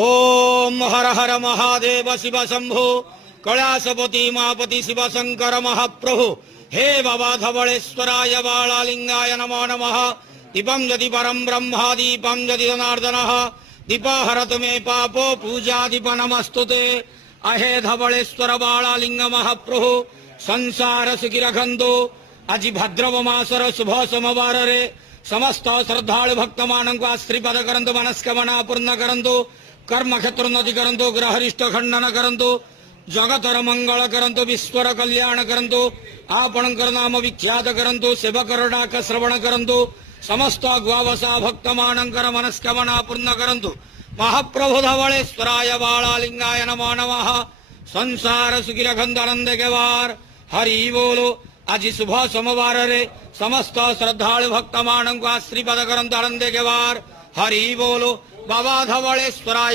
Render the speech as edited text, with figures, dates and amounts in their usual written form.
ओम हर हर महादेव शिव शंभो कैलासपति मापति शिव शंकर महाप्रभु। हे बाबा धवलेश्वराय बालालिंगाय नमो नमः। दीपम यदि परम ब्रह्मा दीपम यदि जनार्दन दीपहरतु मे पापो पूजा दीप नमस्तुते। अहे धवलेश्वर बालालिंग महाप्रभु संसार सुखी रखंतु। आज भाद्रव मासर शुभ सोमवार रे समस्त श्रद्धालु भक्त मानक आश्रीपद करंतु मनस्कामना पूर्ण करंतु कर्म क्षेत्र उन्नति करंतु ग्रहरिष्ट खंडन करंतु जगतर मंगल करंतु विश्वर कल्याण करंतु आपणकर नाम विख्यात करंतु सेवकर डाक श्रवण करंतु समस्त ग्वावसा भक्त मानकर मनस्कामना पूर्ण करंतु। महाप्रभु धवलेश्वराय बालालिंगाय नमो नमः। संसार सुखी रखंतु आनंद के वार हरि बोलो। आज शुभ सोमवार रे समस्त श्रद्धालु भक्त मानक आश्रीपद करंतु आनंद के वार हरि बोलो। बाबा धवलेश्वराय